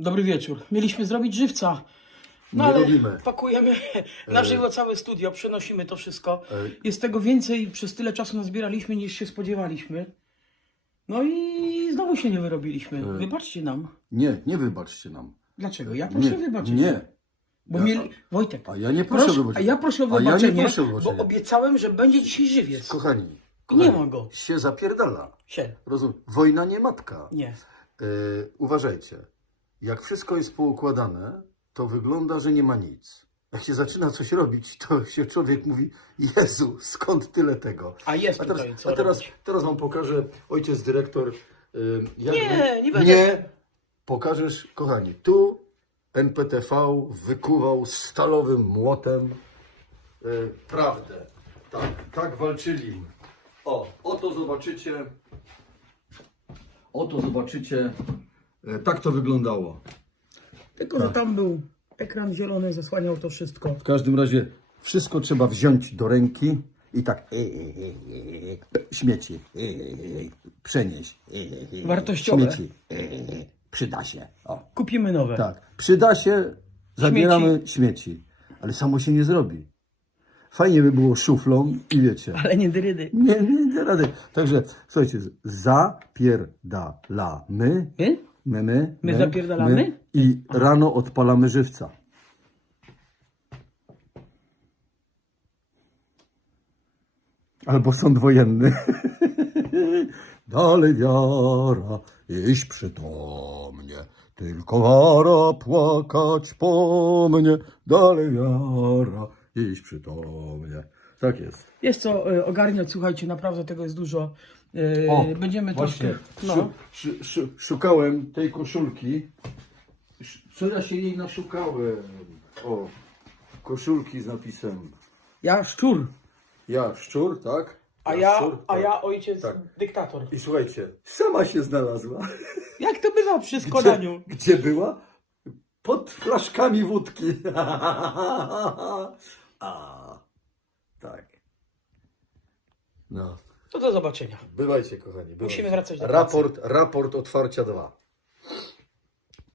Dobry wieczór. Mieliśmy zrobić żywca. No Nie ale robimy. pakujemy na żywo całe studio, przenosimy to wszystko. E. Jest tego więcej, przez tyle czasu nazbieraliśmy niż się spodziewaliśmy. No i znowu się nie wyrobiliśmy. E. Wybaczcie nam. Nie, nie wybaczcie nam. Dlaczego? Ja proszę Nie, wybaczyć. nie. Bo Ja- mieli... Wojtek, A ja nie proszę proszę, wybaczenia. a ja proszę o A ja nie wybaczenie, proszę o bo wybaczenie. obiecałem, że będzie dzisiaj żywiec. Kochani, Nie kochani, ma go. się zapierdala. Się. Rozum. Wojna nie matka. Nie. E, uważajcie. Jak wszystko jest poukładane, to wygląda, że nie ma nic. Jak się zaczyna coś robić, to się człowiek mówi, Jezu, skąd tyle tego? A jest A teraz, tutaj co a teraz, robić. teraz wam pokażę, ojciec dyrektor, y, jak Nie, nie będę- Nie, pokażesz, kochani, tu NPTV wykuwał stalowym młotem y, prawdę. Tak, tak walczyli. O, oto zobaczycie, oto zobaczycie, tak to wyglądało. Tylko, że tam był ekran zielony, zasłaniał to wszystko. W każdym razie wszystko trzeba wziąć do ręki i tak e, e, e, e, śmieci e, e, e, przenieść. e, e, e, Wartościowe. Śmieci. e, e, Przyda się. O, Kupimy nowe. tak. Przyda się, zabieramy śmieci. Ale samo się nie zrobi. Fajnie by było szuflą i wiecie. Ale nie dyrydy. Nie, nie da rady. Także słuchajcie, zapierdalamy. My? My, my, My zapierdalamy? I rano odpalamy żywca. Albo sąd wojenny. Dalej wiara, iść przytomnie, tylko wara płakać po mnie. Dalej wiara, iść przytomnie. Tak jest. Jest co y, ogarniać, słuchajcie, naprawdę tego jest dużo. Y, O, Będziemy właśnie, troszkę. No. Szu, szu, szu, szukałem tej koszulki. Sz- Co ja się jej naszukałem? O, koszulki z napisem Ja szczur, ja szczur, tak? a ja, szczur, a tak. ja ojciec Tak. dyktator. I słuchajcie, sama się znalazła. Jak to bywa przy Gdzie, składaniu? gdzie była? Pod flaszkami wódki. A, tak. No, To do zobaczenia. bywajcie kochani. Bywajcie. Musimy wracać do Raport, raport otwarcia 2.